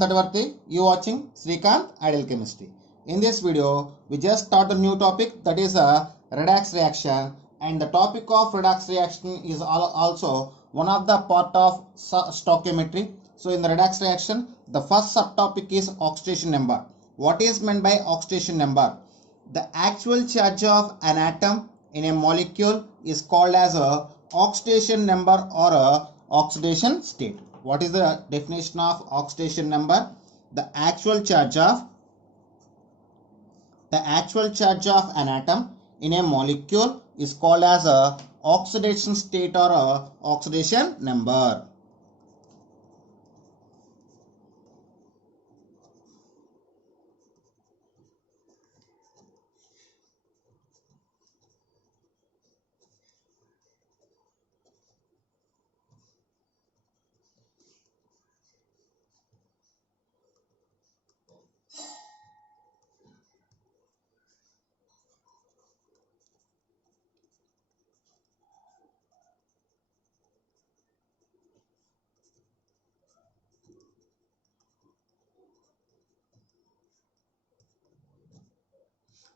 Srikanth Tadavarthi. You watching Srikanth Ideal Chemistry. In this video, we just start a new topic, that is a redox reaction, and the topic of redox reaction is also one of the part of stoichiometry. So in the redox reaction, the first subtopic is oxidation number. What is meant by oxidation number? The actual charge of an atom in a molecule is called as a oxidation number or a oxidation state. What is the definition of oxidation number? The actual charge of an atom in a molecule is called as a oxidation state or a oxidation number.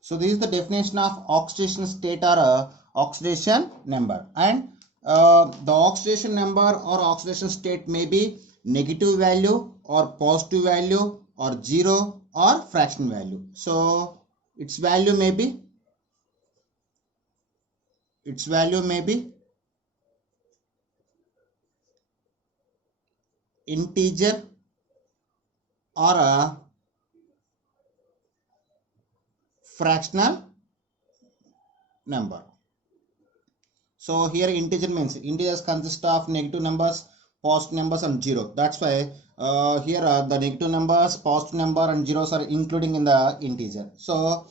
So this is the definition of oxidation state or oxidation number, and the oxidation number or oxidation state may be negative value or positive value or zero or fraction value. So its value may be integer or a fractional number. So here integer means integers consist of negative numbers, positive numbers and zero. That's why here the negative numbers, positive number and zeros are including in the integer. So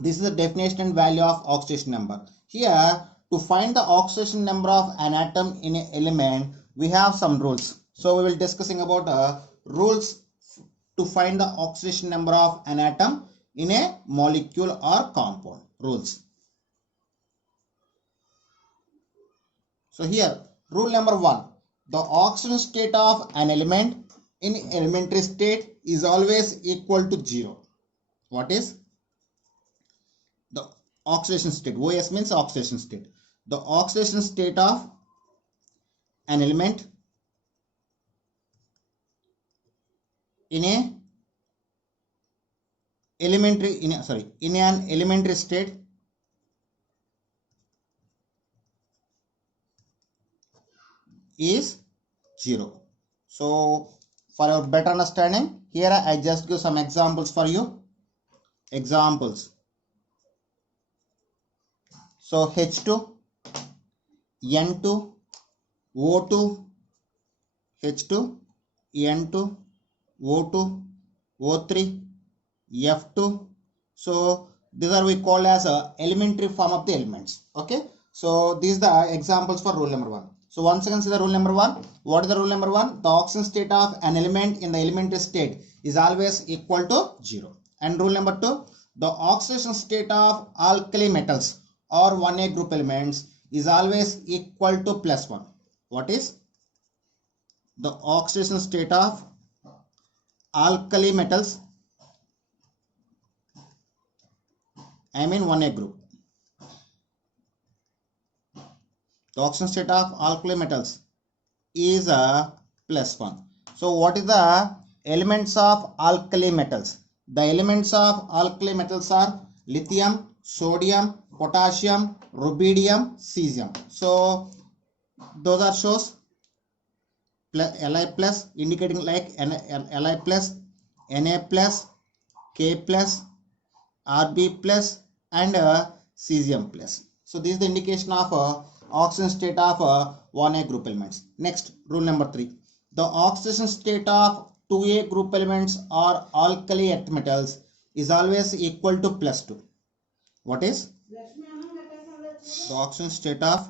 this is the definition and value of oxidation number. Here, to find the oxidation number of an atom in an element, we have some rules. So we will discussing about rules to find the oxidation number of an atom in a molecule or compound. Rules. So here, rule number 1. The oxidation state of an element in elementary state is always equal to 0. What is the oxidation state? OS means oxidation state. The oxidation state of an element in an elementary state is 0. So for your better understanding, here I just give some examples for you. Examples. So H2, N2, O2, H2, N2, O2, O3, F2. So these are we call as a elementary form of the elements. Okay. So these are the examples for rule number 1. So once again, see the rule number 1. What is the rule number 1? The oxidation state of an element in the elementary state is always equal to 0. And rule number 2, the oxidation state of alkali metals or 1A group elements is always equal to +1. What is the oxidation state of alkali metals? I mean 1A group. The oxidation state of alkali metals is a +1. So what is the elements of alkali metals? The elements of alkali metals are lithium, sodium, potassium, rubidium, cesium. So those are shows Li plus indicating like Li plus, Na plus, K plus, Rb plus and cesium plus. So this is the indication of oxidation state of 1A group elements. Next, rule number 3. The oxidation state of 2A group elements or alkali earth metals is always equal to +2. What is the oxidation state of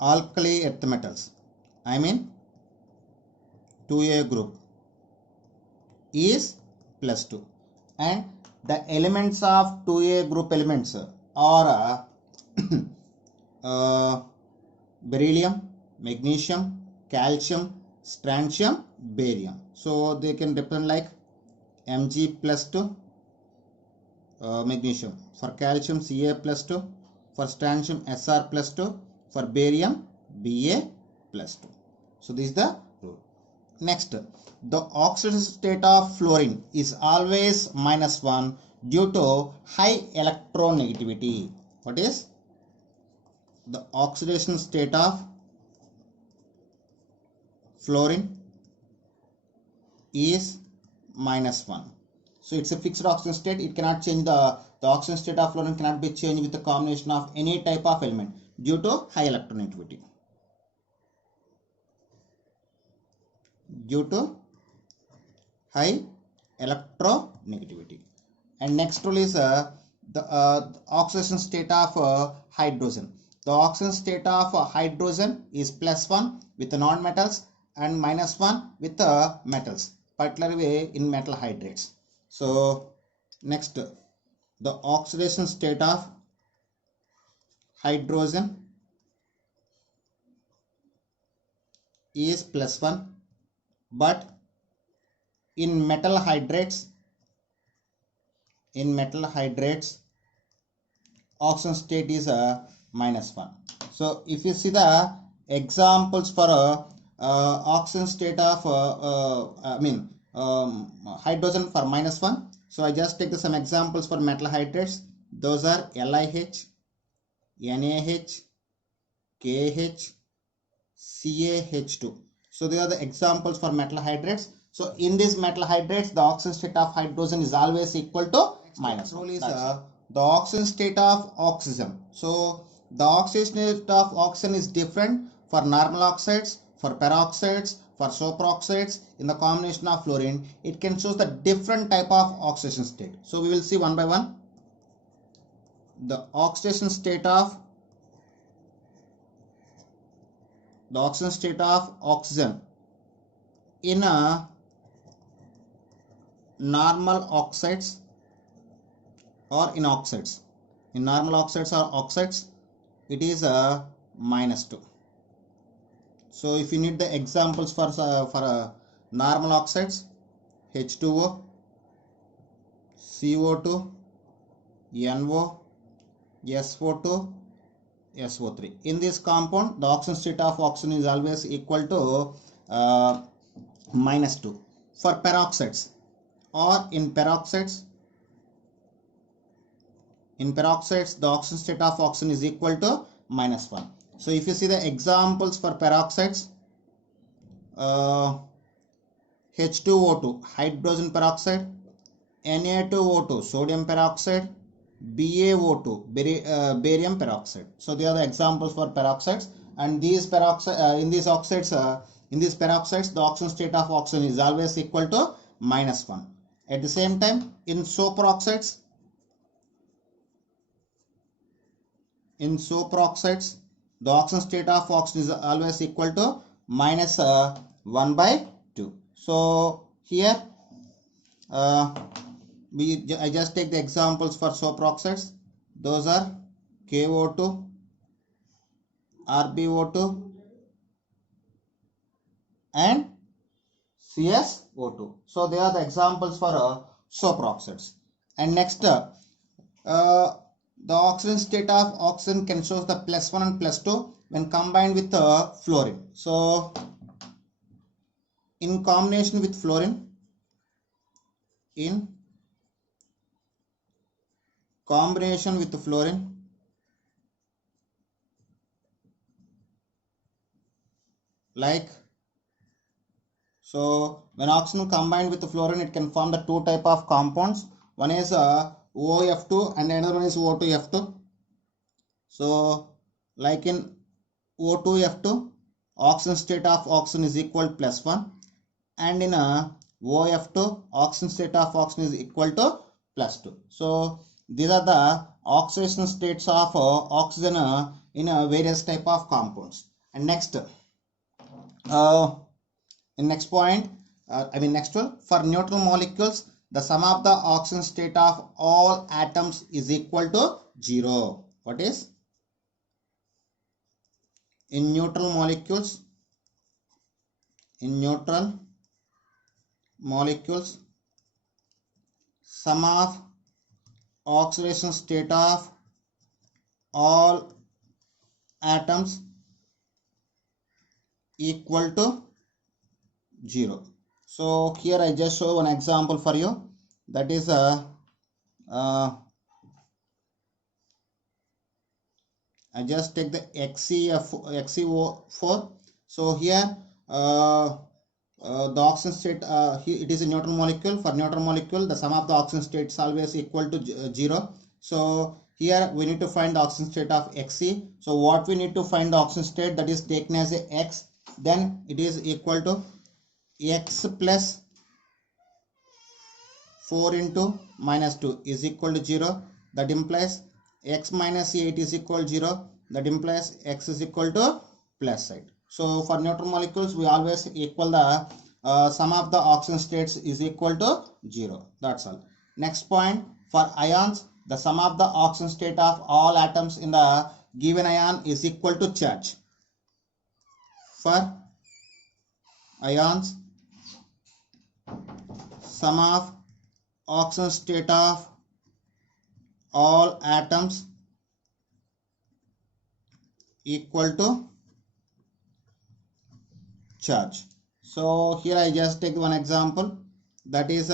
alkali earth metals? I mean 2A group is +2, and the elements of 2A group elements are beryllium, magnesium, calcium, strontium, barium. So they can represent like Mg plus 2, magnesium. For calcium, Ca plus 2. For strontium, Sr plus 2. For barium, Ba plus 2. So this is the rule. Next, the oxidation state of fluorine is always -1 due to high electronegativity. What is the oxidation state of fluorine? Is -1. So it's a fixed oxidation state. It cannot change. The oxidation state of fluorine cannot be changed with the combination of any type of element due to high electronegativity. Due to high electronegativity. And next rule is the oxidation state of hydrogen. The oxidation state of hydrogen is +1 with the non-metals and -1 with the metals, particularly in metal hydrates. So next, the oxidation state of hydrogen is +1, but in metal hydrates, oxidation state is -1. So if you see the examples for oxidation state of hydrogen for -1, so I just take some examples for metal hydrates. Those are LiH, NaH, KH, CaH2. So they are the examples for metal hydrates. So in these metal hydrates, the oxidation state of hydrogen is always equal to -1. Is the oxidation state of oxygen. So the oxidation state of oxygen is different for normal oxides, for peroxides, for superoxides. In the combination of fluorine, it can show the different type of oxidation state. So we will see one by one. The oxidation state of oxygen in a normal oxides or in oxides. In normal oxides or oxides, it is a -2. So if you need the examples for normal oxides, H2O, CO2, NO, SO2, SO3. In this compound, the oxidation state of oxygen is always equal to -2. For peroxides or in peroxides, the oxidation state of oxygen is equal to -1. So if you see the examples for peroxides, H2O2 hydrogen peroxide, Na2O2 sodium peroxide, BaO2 barium peroxide. So they are the examples for peroxides. And these in these oxides, in these peroxides, the oxidation state of oxygen is always equal to -1. At the same time, in superoxides, the oxidation state of oxygen is always equal to -1/2. So here I just take the examples for superoxides. Those are KO2, RbO2 and CSO2. So they are the examples for superoxides. And next, the oxidation state of oxygen can show the +1 and +2 when combined with fluorine. So in combination with fluorine, like, so when oxygen combined with the fluorine, it can form the two type of compounds. One is OF2 and another one is O2F2. So like in O2F2, oxidation state of oxygen is equal to +1, and in OF2, oxidation state of oxygen is equal to +2. So these are the oxidation states of oxygen in various type of compounds. And next, in next point, next one, for neutral molecules, the sum of the oxidation state of all atoms is equal to 0. What is in neutral molecules, sum of oxidation state of all atoms equal to 0. So here I just show one example for you. That is I just take the XeO4. So here the oxygen state, it is a neutral molecule. For neutral molecule, the sum of the oxygen states always equal to 0. So here we need to find the oxygen state of Xe. So what we need to find the oxygen state, that is taken as a X, then it is equal to X plus 4 into minus 2 is equal to 0. That implies X minus 8 is equal to 0. That implies X is equal to plus side. So for neutral molecules, we always equal the sum of the oxygen states is equal to 0. That's all. Next point, for ions, the sum of the oxygen state of all atoms in the given ion is equal to charge. For ions, sum of oxygen state of all atoms equal to charge. So here I just take one example, that is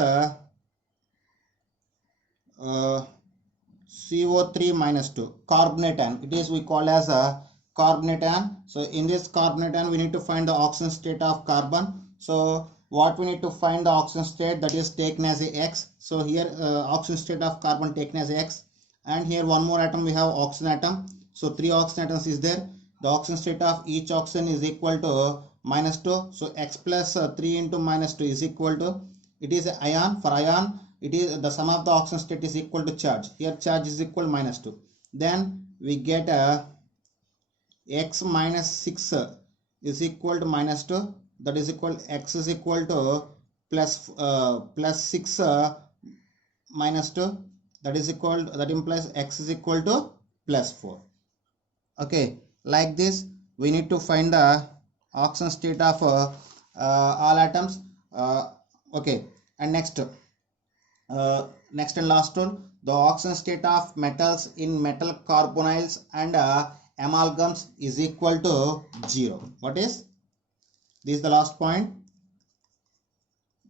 CO3 minus 2 carbonate ion. It is we call as a carbonate ion. So in this carbonate ion we need to find the oxygen state of carbon. So what we need to find the oxygen state, that is taken as a X. So here oxygen state of carbon taken as X, and here one more atom we have oxygen atom. So 3 oxygen atoms is there. The oxygen state of each oxygen is equal to minus 2. So X plus 3 into minus 2 is equal to, it is an ion. For ion, it is the sum of the oxygen state is equal to charge. Here charge is equal to minus 2. Then we get X minus 6 is equal to minus 2. That is equal, X is equal to plus 6 minus 2. That is equal, that implies X is equal to plus 4. Okay, like this we need to find the oxygen state of all atoms. Okay, and next and last one, the oxygen state of metals in metal carbonyls and amalgams is equal to 0. What is this? Is the last point.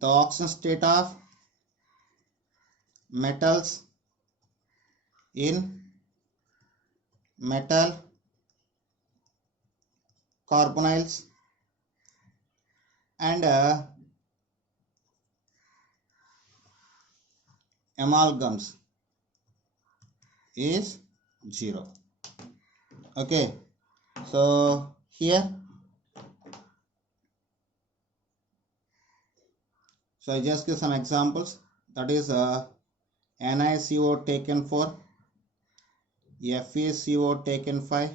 The oxygen state of metals in metal carbonyls and amalgams is 0. Okay, so here, so I just give some examples. That is NiCO taken 4, FeCO taken 5,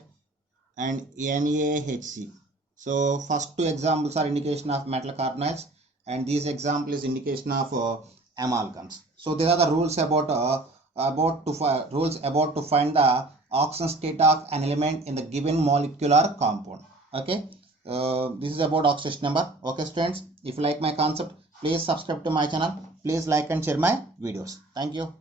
and NaHC. So first two examples are indication of metal carbonyls, and this example is indication of amalgams. So these are the rules about to find the oxygen state of an element in the given molecular compound. Okay, this is about oxidation number. Okay students, if you like my concept, please subscribe to my channel. Please like and share my videos. Thank you.